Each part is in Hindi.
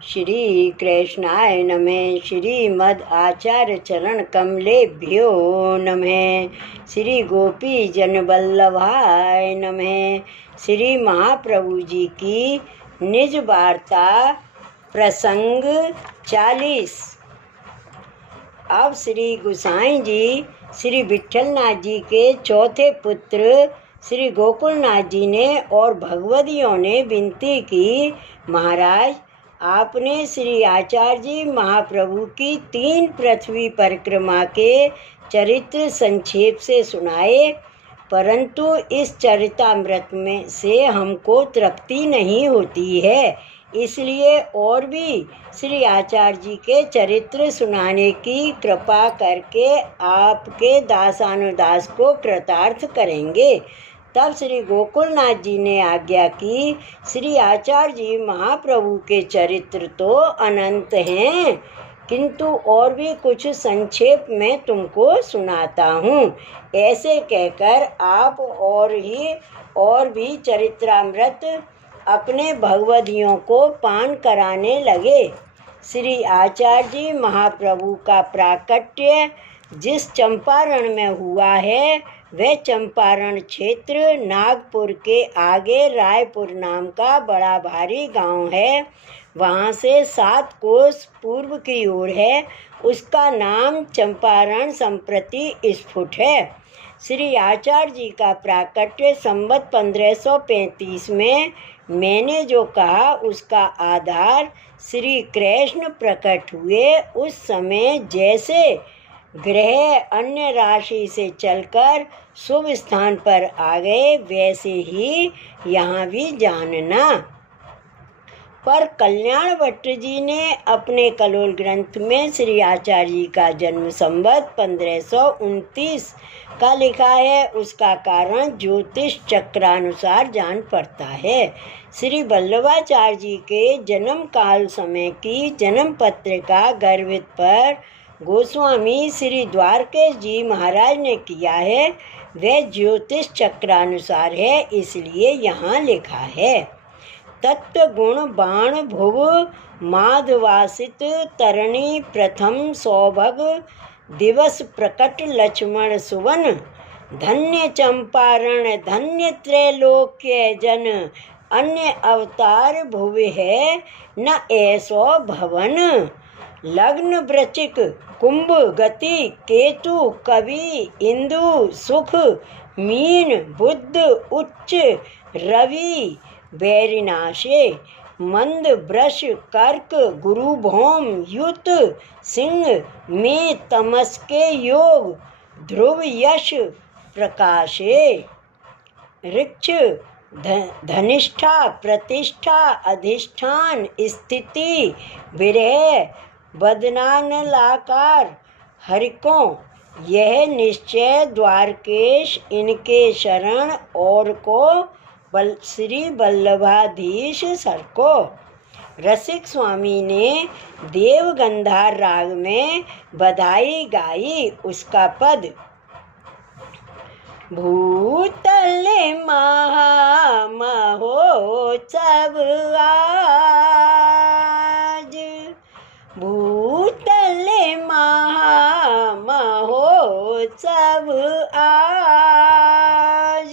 श्री कृष्णाय नमः। श्रीमद् आचार्य चरण कमलेभ्यो नमः। श्री गोपी जन वल्लभाय नमः। श्री महाप्रभु जी की निज वार्ता प्रसंग 40। अब श्री गोसाई जी श्री विट्ठलनाथ जी के चौथे पुत्र श्री गोकुलनाथ जी ने और भगवदियों ने विनती की, महाराज आपने श्री आचार्य जी महाप्रभु की 3 पृथ्वी परिक्रमा के चरित्र संक्षेप से सुनाए, परंतु इस चरितामृत में से हमको तृप्ति नहीं होती है, इसलिए और भी श्री आचार्य जी के चरित्र सुनाने की कृपा करके आपके दासानुदास को कृतार्थ करेंगे। तब श्री गोकुलनाथ जी ने आज्ञा की, श्री आचार्य जी महाप्रभु के चरित्र तो अनंत हैं, किंतु और भी कुछ संक्षेप में तुमको सुनाता हूँ। ऐसे कहकर आप और भी चरित्रामृत अपने भगवदियों को पान कराने लगे। श्री आचार्य जी महाप्रभु का प्राकट्य जिस चंपारण में हुआ है, वह चंपारण क्षेत्र नागपुर के आगे रायपुर नाम का बड़ा भारी गांव है। वहाँ से 7 कोस पूर्व की ओर है। उसका नाम चंपारण संप्रति स्फुट है। श्री आचार्य जी का प्राकट्य संवत 1535 में मैंने जो कहा, उसका आधार श्री कृष्ण प्रकट हुए उस समय जैसे ग्रह अन्य राशि से चलकर शुभ स्थान पर आ गए, वैसे ही यहाँ भी जानना। पर कल्याण भट्ट जी ने अपने कलोल ग्रंथ में श्री आचार्य जी का जन्म संवत 1529 का लिखा है। उसका कारण ज्योतिष चक्रानुसार जान पड़ता है। श्री वल्लभाचार्य जी के जन्म काल समय की जन्म पत्रिका गर्भित पर गोस्वामी श्री द्वारकेश जी महाराज ने किया है, वह ज्योतिष चक्रानुसार है, इसलिए यहाँ लिखा है। तत्व गुण बाण भुव माधवासित तरणी प्रथम सौभग दिवस प्रकट लक्ष्मण सुवन धन्य चंपारण धन्य त्रैलोक्य जन अन्य अवतार भुव है न ऐसो भवन लग्न वृचिक कुंभ गति केतु कवि इंदु सुख मीन बुद्ध उच्च रवि वैरिनाशे मंद वृष कर्क गुरु भौम युत सिंह में तमस के योग ध्रुव यश प्रकाशे ऋक्ष धनिष्ठा प्रतिष्ठा अधिष्ठान स्थिति विरह बदनानलाकार हरिकों यह निश्चय द्वारकेश इनके शरण और को श्री वल्लभाधीश सर को। रसिक स्वामी ने देवगंधार राग में बधाई गाई। उसका पद भूतल महोत्सव आज भूतल महोत्सव आज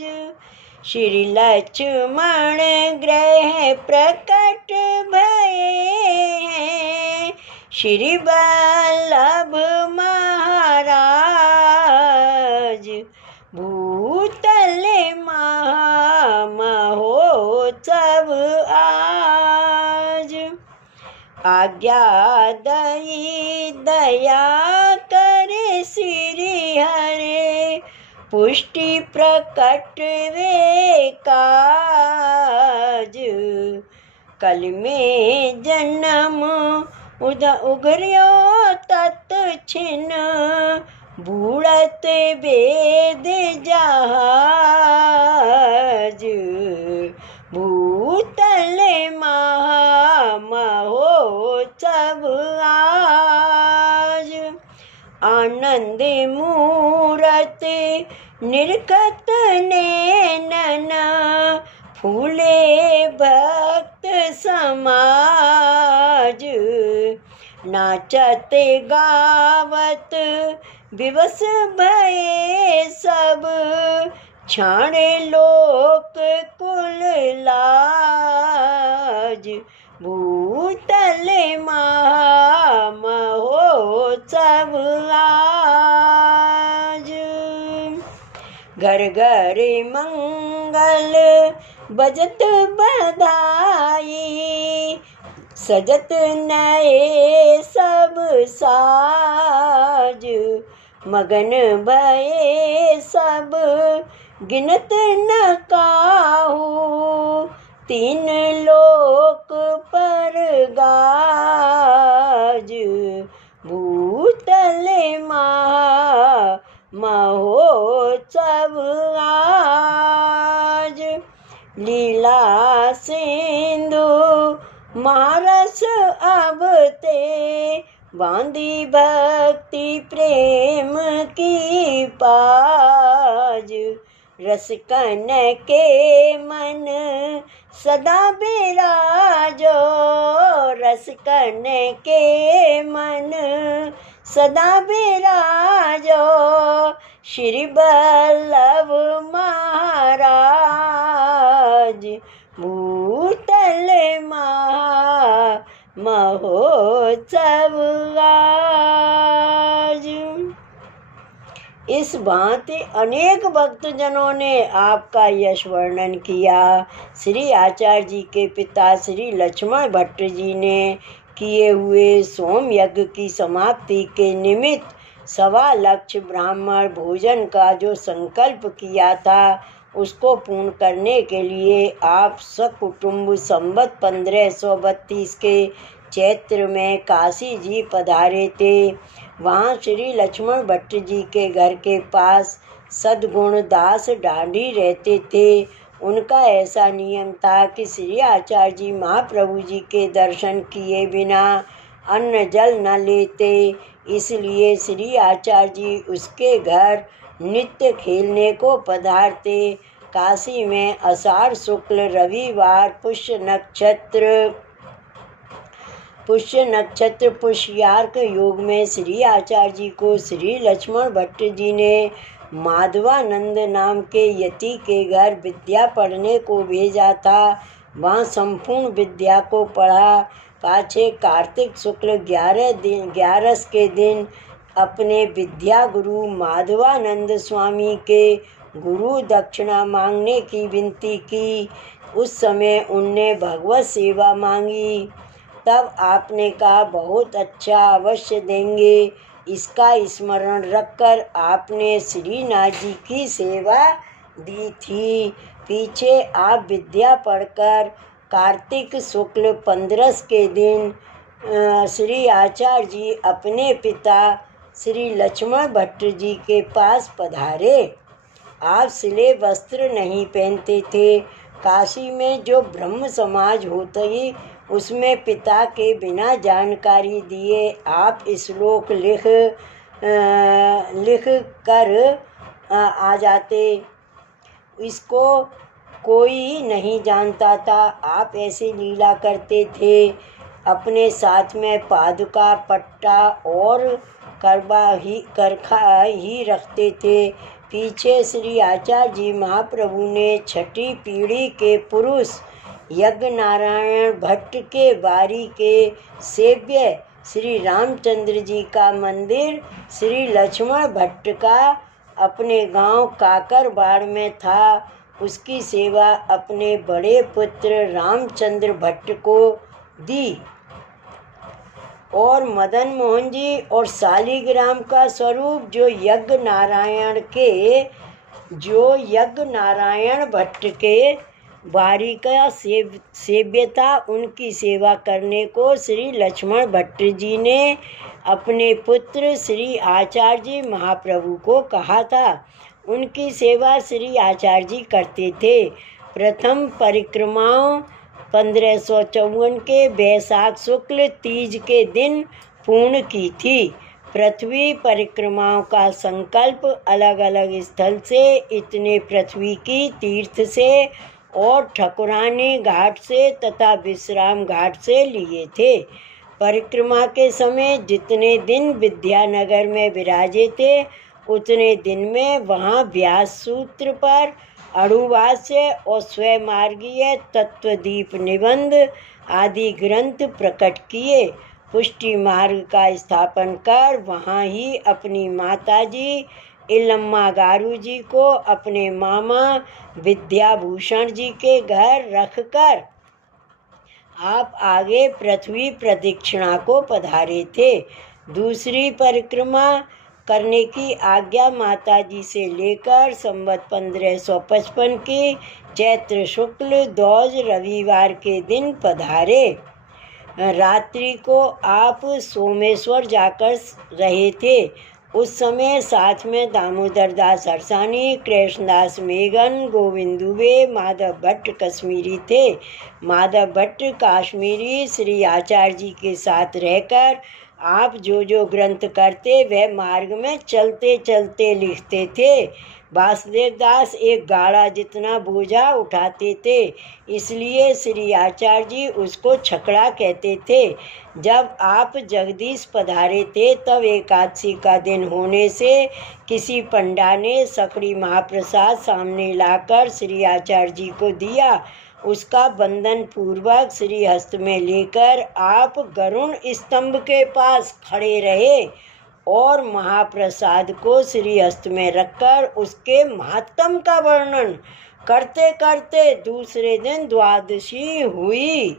श्री लक्ष्मण ग्रह प्रकट भये श्री वल्लभ महाराज भूतल महोत्सव आज आज्ञा दई दया करे श्री हरे पुष्टि प्रकट वे काज कल में जन्म उगर्यो तत् छिन बूढ़त वेद जहाज भूतल महोत्सव आज आनंद मूरत निर्खत नैनन फूले भक्त समाज नाचते गावत विवश भये सब, छाणे लोक कुल लाज। भूतल महोत्सव आज, घर घर मंगल बजत बधाई, सजत नए सब साज। मगन भये सब गिनत न काहू, तीन लोक पर गाज। भूतल महोत्सव आज, लीला सिंधु महारस अब ते, बांधी भक्ति प्रेम की पाज। रसकन के मन सदा बिराजो, रसकन के मन सदा बिराजो। श्री बल्लभ महाराज, भूतल महोत्सव आज। इस भांति अनेक भक्तजनों ने आपका यश वर्णन किया। श्री आचार्य जी के पिता श्री लक्ष्मण भट्ट जी ने किए हुए सोम यज्ञ की समाप्ति के निमित्त 1.25 लाख ब्राह्मण भोजन का जो संकल्प किया था, उसको पूर्ण करने के लिए आप सकुटुंब संवत 1532 के चैत्र में काशी जी पधारे थे। वहाँ श्री लक्ष्मण भट्ट जी के घर के पास सद्गुण दास डांडी रहते थे। उनका ऐसा नियम था कि श्री आचार्य जी महाप्रभु जी के दर्शन किए बिना अन्न जल न लेते, इसलिए श्री आचार्य जी उसके घर नित्य खेलने को पधारते। काशी में आषाढ़ शुक्ल रविवार पुष्य नक्षत्र पुष्यार्क योग में श्री आचार्य जी को श्री लक्ष्मण भट्ट जी ने माधवानंद नाम के यति के घर विद्या पढ़ने को भेजा था। वहाँ संपूर्ण विद्या को पढ़ा। पाछे कार्तिक शुक्ल 11 के दिन अपने विद्या गुरु माधवानंद स्वामी के गुरु दक्षिणा मांगने की विनती की। उस समय उनने भगवत सेवा मांगी। तब आपने कहा, बहुत अच्छा, अवश्य देंगे। इसका स्मरण रखकर आपने श्रीनाथ जी की सेवा दी थी। पीछे आप विद्या पढ़कर कार्तिक शुक्ल 15 के दिन श्री आचार्य जी अपने पिता श्री लक्ष्मण भट्ट जी के पास पधारे। आप सिले वस्त्र नहीं पहनते थे। काशी में जो ब्रह्म समाज होती उसमें पिता के बिना जानकारी दिए आप श्लोक लिख कर आ जाते। इसको कोई नहीं जानता था। आप ऐसे लीला करते थे। अपने साथ में पादुका पट्टा और करखा ही रखते थे। पीछे श्री आचार्य जी महाप्रभु ने 6ठी पीढ़ी के पुरुष यज्ञ नारायण भट्ट के बारी के सेव्य श्री रामचंद्र जी का मंदिर श्री लक्ष्मण भट्ट का अपने गांव काकरबाड़ में था। उसकी सेवा अपने बड़े पुत्र रामचंद्र भट्ट को दी। और मदन मोहन जी और शालिग्राम का स्वरूप जो यज्ञ नारायण भट्ट के बारी का सेव्य था, उनकी सेवा करने को श्री लक्ष्मण भट्ट जी ने अपने पुत्र श्री आचार्य जी महाप्रभु को कहा था। उनकी सेवा श्री आचार्य जी करते थे। प्रथम परिक्रमाओं 1554 के वैशाख शुक्ल तीज के दिन पूर्ण की थी। पृथ्वी परिक्रमाओं का संकल्प अलग अलग स्थल से, इतने पृथ्वी की तीर्थ से और ठकुरानी घाट से तथा विश्राम घाट से लिए थे। परिक्रमा के समय जितने दिन विद्यानगर में विराजे थे, उतने दिन में वहाँ व्यास सूत्र पर अणुवास्य और स्वयमार्गीय तत्वदीप निबंध आदि ग्रंथ प्रकट किए। पुष्टि मार्ग का स्थापन कर वहाँ ही अपनी माताजी इलम्मा गारू जी को अपने मामा विद्याभूषण जी के घर रखकर आप आगे पृथ्वी प्रदक्षिणा को पधारे थे। दूसरी परिक्रमा करने की आज्ञा माताजी से लेकर संवत 1555 की चैत्र शुक्ल द्विज रविवार के दिन पधारे। रात्रि को आप सोमेश्वर जाकर रहे थे। उस समय साथ में दामोदर दास हरसानी, कृष्णदास मेघन, गोविंद दुबे, माधव भट्ट कश्मीरी थे। माधव भट्ट काश्मीरी श्री आचार्य जी के साथ रहकर आप जो ग्रंथ करते वह मार्ग में चलते चलते लिखते थे। वासुदेव दास एक गाड़ा जितना बोझा उठाते थे, इसलिए श्री आचार्य जी उसको छकड़ा कहते थे। जब आप जगदीश पधारे थे तब एकादशी का दिन होने से किसी पंडा ने सखड़ी महाप्रसाद सामने लाकर श्री आचार्य जी को दिया। उसका बंधन पूर्वक श्री हस्त में लेकर आप गरुण स्तंभ के पास खड़े रहे और महाप्रसाद को श्री हस्त में रखकर उसके महात्म का वर्णन करते करते दूसरे दिन द्वादशी हुई।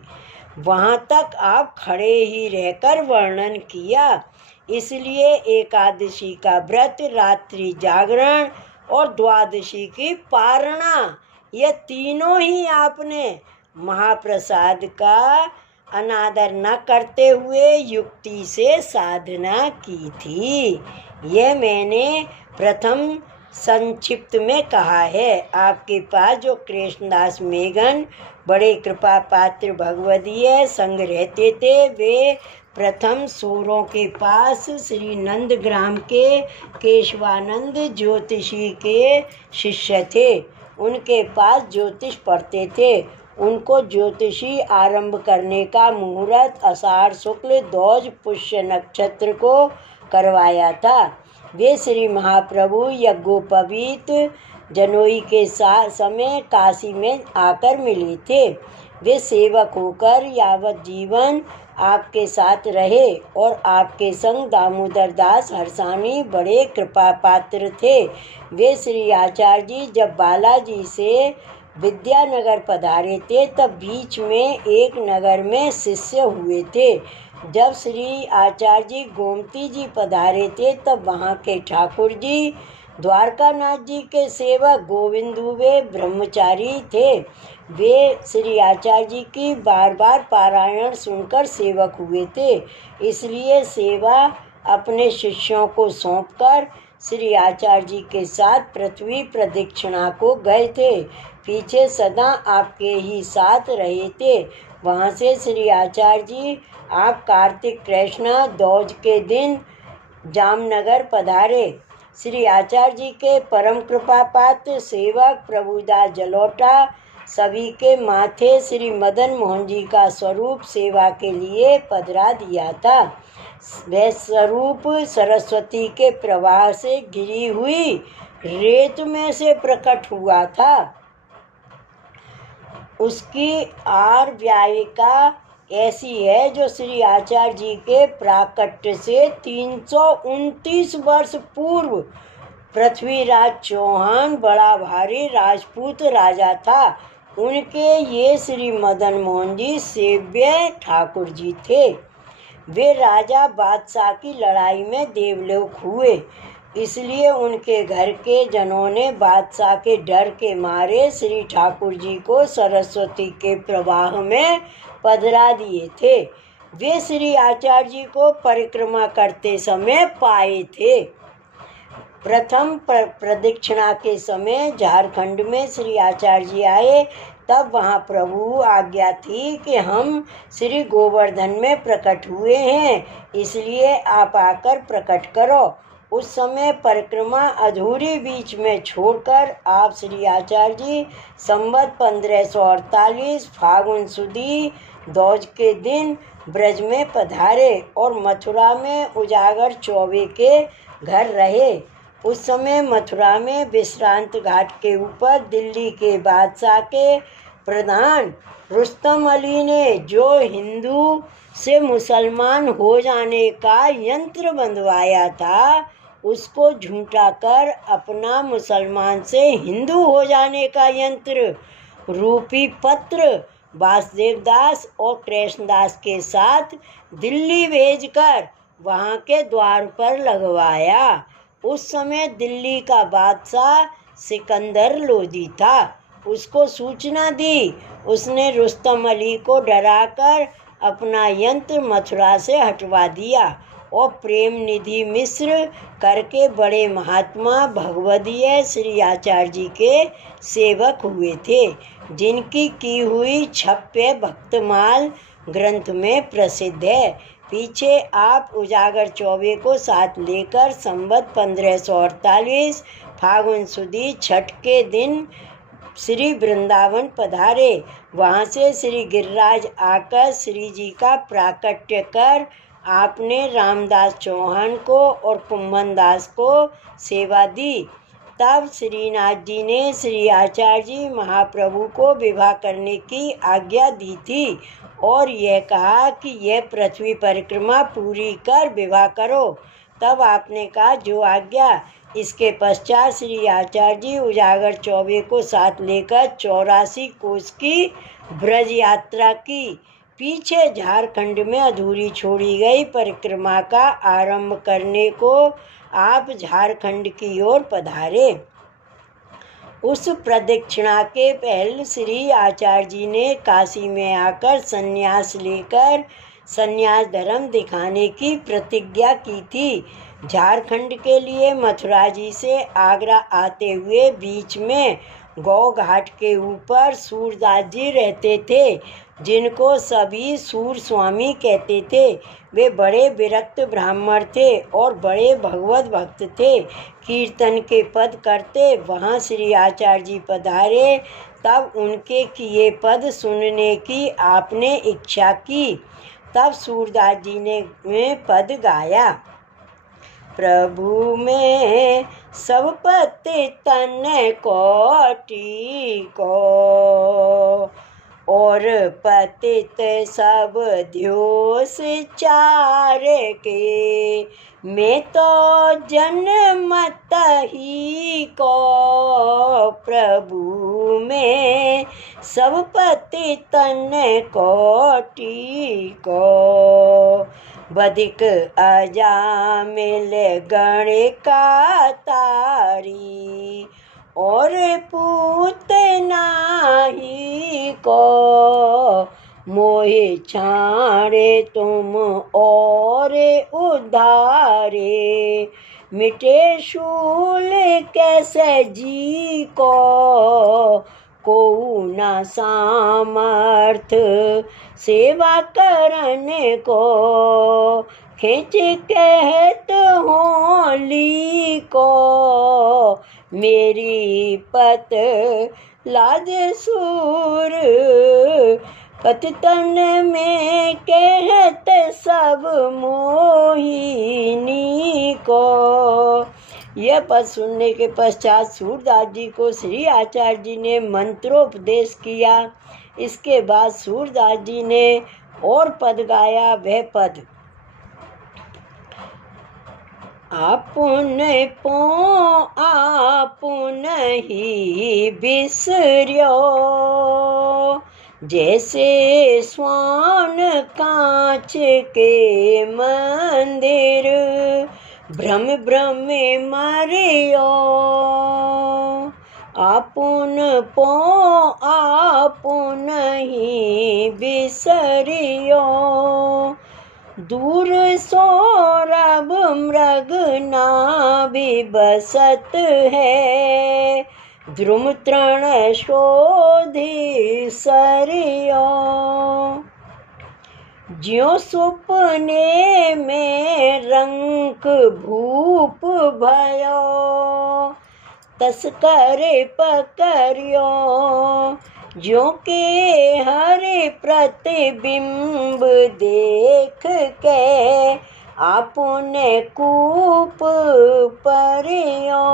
वहाँ तक आप खड़े ही रहकर वर्णन किया। इसलिए एकादशी का व्रत, रात्रि जागरण और द्वादशी की पारणा, ये तीनों ही आपने महाप्रसाद का अनादर न करते हुए युक्ति से साधना की थी। यह मैंने प्रथम संक्षिप्त में कहा है। आपके पास जो कृष्णदास मेघन बड़े कृपा पात्र भगवदीय संग रहते थे, वे प्रथम सूरों के पास श्री नंदग्राम के केशवानंद ज्योतिषी के शिष्य थे। उनके पास ज्योतिष पढ़ते थे। उनको ज्योतिषी आरंभ करने का मुहूर्त आषाढ़ शुक्ल द्विज पुष्य नक्षत्र को करवाया था। वे श्री महाप्रभु यज्ञोपवीत जनोई के समय काशी में आकर मिले थे। वे सेवक होकर यावत जीवन आपके साथ रहे और आपके संग दामोदर दास हरसानी बड़े कृपा पात्र थे। वे श्री आचार्य जी जब बालाजी से विद्यानगर पधारे थे तब बीच में एक नगर में शिष्य हुए थे। जब श्री आचार्य जी गोमती जी पधारे थे तब वहाँ के ठाकुर जी द्वारकानाथ जी के सेवक गोविंद दुबे ब्रह्मचारी थे। वे श्री आचार्य जी की बार बार पारायण सुनकर सेवक हुए थे। इसलिए सेवा अपने शिष्यों को सौंपकर श्री आचार्य जी के साथ पृथ्वी प्रदक्षिणा को गए थे। पीछे सदा आपके ही साथ रहे थे। वहाँ से श्री आचार्य जी आप कार्तिक कृष्णा द्विज के दिन जामनगर पधारे। श्री आचार्य जी के परम कृपा पात्र सेवक प्रभुदास जलोटा सभी के माथे श्री मदन मोहन जी का स्वरूप सेवा के लिए पधरा दिया था। वह स्वरूप सरस्वती के प्रवाह से गिरी हुई रेत में से प्रकट हुआ था। उसकी आर व्यायिका ऐसी है जो श्री आचार्य जी के प्राकट्य से 329 वर्ष पूर्व पृथ्वीराज चौहान बड़ा भारी राजपूत राजा था। उनके ये श्री मदन मोहन जी सेव्य ठाकुर जी थे। वे राजा बादशाह की लड़ाई में देवलोक हुए, इसलिए उनके घर के जनों ने बादशाह के डर के मारे श्री ठाकुर जी को सरस्वती के प्रवाह में पधरा दिए थे। वे श्री आचार्य जी को परिक्रमा करते समय पाए थे। प्रथम प्रदक्षिणा के समय झारखंड में श्री आचार्य जी आए, तब वहाँ प्रभु आज्ञा थी कि हम श्री गोवर्धन में प्रकट हुए हैं, इसलिए आप आकर प्रकट करो। उस समय परिक्रमा अधूरी बीच में छोड़कर आप श्री आचार्य जी संवत 1548 फागुन सुदी दौज के दिन ब्रज में पधारे और मथुरा में उजागर चौबे के घर रहे। उस समय मथुरा में विश्रांत घाट के ऊपर दिल्ली के बादशाह के प्रधान रुस्तम अली ने जो हिंदू से मुसलमान हो जाने का यंत्र बंधवाया था, उसको झूठा कर अपना मुसलमान से हिंदू हो जाने का यंत्र रूपी पत्र वासुदेव दास और कृष्णदास के साथ दिल्ली भेजकर वहाँ के द्वार पर लगवाया। उस समय दिल्ली का बादशाह सिकंदर लोदी था। उसको सूचना दी। उसने रुस्तम अली को डराकर अपना यंत्र मथुरा से हटवा दिया और प्रेम निधि मिश्र करके बड़े महात्मा भगवदीय श्री आचार्य जी के सेवक हुए थे, जिनकी की हुई छप्य भक्तमाल ग्रंथ में प्रसिद्ध है। पीछे आप उजागर चौबे को साथ लेकर संवत 1548 फागुन सुदी छठ के दिन श्री वृंदावन पधारे। वहाँ से श्री गिरिराज आकर श्री जी का प्राकट्य कर आपने रामदास चौहान को और कुंभन दास को सेवा दी। तब श्रीनाथ जी ने श्री आचार्य जी महाप्रभु को विवाह करने की आज्ञा दी थी और यह कहा कि यह पृथ्वी परिक्रमा पूरी कर विवाह करो। तब आपने कहा जो आज्ञा। इसके पश्चात श्री आचार्य जी उजागर चौबे को साथ लेकर 84 कोस की ब्रज यात्रा की। पीछे झारखंड में अधूरी छोड़ी गई परिक्रमा का आरंभ करने को आप झारखंड की ओर पधारे। उस प्रदक्षिणा के पहले श्री आचार्य जी ने काशी में आकर संन्यास लेकर संन्यास धर्म दिखाने की प्रतिज्ञा की थी। झारखंड के लिए मथुरा जी से आगरा आते हुए बीच में गौ घाट के ऊपर सूरदास जी रहते थे, जिनको सभी सूर स्वामी कहते थे। वे बड़े विरक्त ब्राह्मण थे और बड़े भगवत भक्त थे। कीर्तन के पद करते। वहाँ श्री आचार्य जी पधारे। तब उनके किए पद सुनने की आपने इच्छा की। तब सूरदास जी ने पद गाया। प्रभु में सब पति तन कोटि को और पतित सब ध्योस चार के। मैं तो जन्मत ही को प्रभु में सब पति तन कोटि को। बधिक अजामिल गण का तारी और पूत नाही को। मोहे छाड़े तुम और उधारे। मिटे शूल कैसे जी को। को न सामर्थ सेवा करने को। खिंच कहत हो ली को। मेरी पत लाज सूर पततन में कहत सब मोहिनी को। यह पद सुनने के पश्चात सूरदास जी को श्री आचार्य जी ने मंत्रोपदेश किया। इसके बाद सूरदास जी ने और पद गाया। वह पद आपुन पो आपुन ही बिसर्यो। जैसे स्वान कांच के मंदिर भ्रम भ्रम मरियो। आपुन पो आपुन ही बिसरियो। दूर सौरभ मृग नाभि बसत है। द्रुम तृण शोधि सरियो। ज्यों सुपने में रंक भूप भयो। तस्कर पकड़ियो। ज्यों के हरे प्रतिबिंब देख के आपने कूप परियो।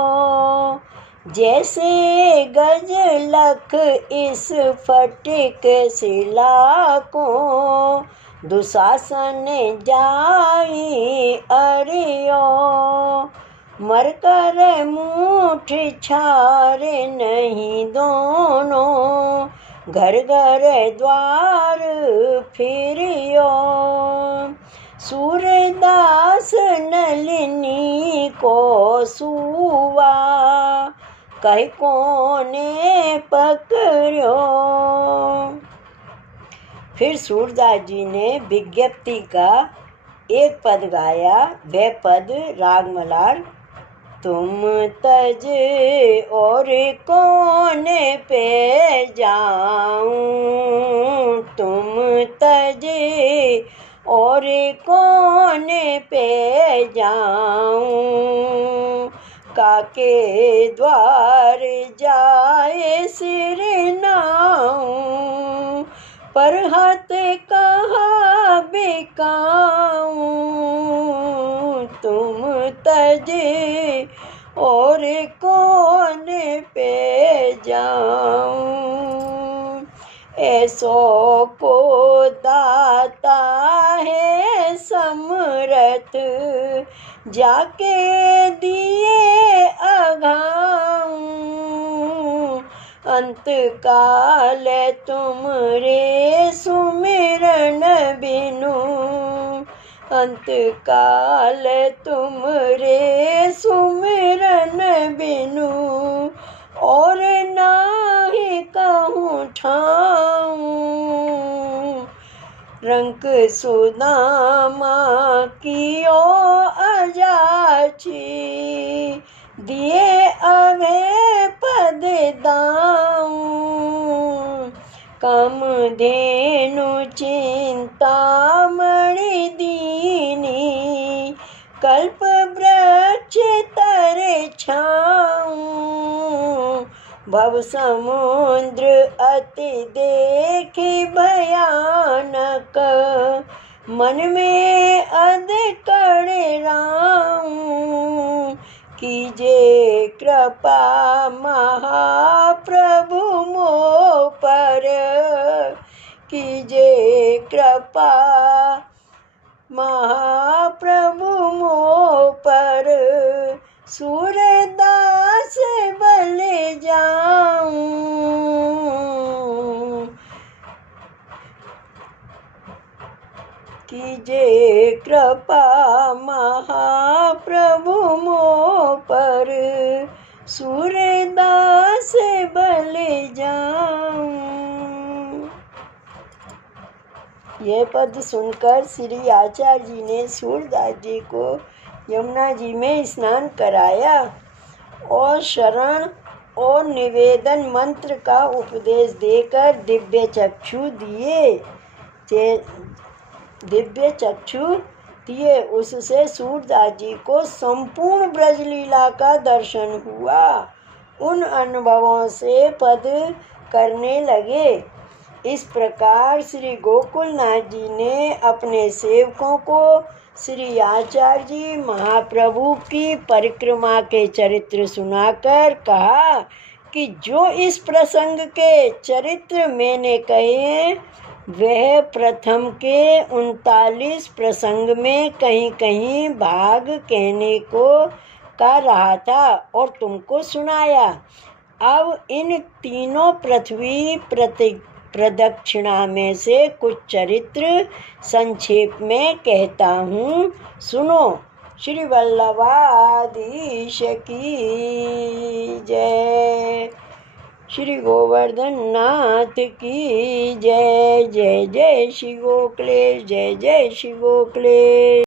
जैसे गजलख इस फटिक शिला को दुशासन जाई अरियो। मरकर मूठ छारे नहीं दोनों घर घर द्वार फिरियो। सूरदास नलिनी को सुवा कहीं कोने पकड़ो। फिर सूरदास जी ने विज्ञप्ति का एक पद गाया। वह पद राग मलार। तुम तज और कोने पे जाऊं, तुम तज और कोने पे जाऊं। काके द्वार जाए सिर नाऊं, पर हाथ कहाँ बिकाऊं। तुम तज और कोने पे जाऊं। ऐसो को दाता है समरथ, जाके दिए अघाऊं। अंत काल तुमरे सुमिरन बिनु, अंत काल तुमरे सुमिरन बिनु। और नाहि कहूँ ठाऊं, रंक सुदामा कियो अजाची। दिए अभे पद दाऊं, कामधेनु चिंतामणि दीनी। कल्प वृक्ष तरे छाऊं, भव समुद्र अति देखी भयानक। मन में अधकड़ राऊं, कीजे कृपा महाप्रभु मोह पर। कीजे कृपा महाप्रभु मोह पर। सूरदास बल जाऊं, कीजे कृपा महाप्रभु मोह पर। सूरदास बल जाऊं। यह पद सुनकर श्री आचार्य जी ने सूरदास जी को यमुना जी में स्नान कराया और शरण और निवेदन मंत्र का उपदेश देकर दिव्य चक्षु दिए। उससे सूरदास जी को संपूर्ण ब्रजलीला का दर्शन हुआ। उन अनुभवों से पद करने लगे। इस प्रकार श्री गोकुलनाथ जी ने अपने सेवकों को श्री आचार्य जी महाप्रभु की परिक्रमा के चरित्र सुनाकर कहा कि जो इस प्रसंग के चरित्र मैंने कहे वह प्रथम के 39 प्रसंग में कहीं कहीं भाग कहने को कह रहा था और तुमको सुनाया। अब इन तीनों पृथ्वी प्रदक्षिणा में से कुछ चरित्र संक्षेप में कहता हूँ, सुनो। श्री वल्लभाधीश की जय। श्री गोवर्धन नाथ की जय। जय जय श्री गोखलेश, जय जय श्री गोखलेश।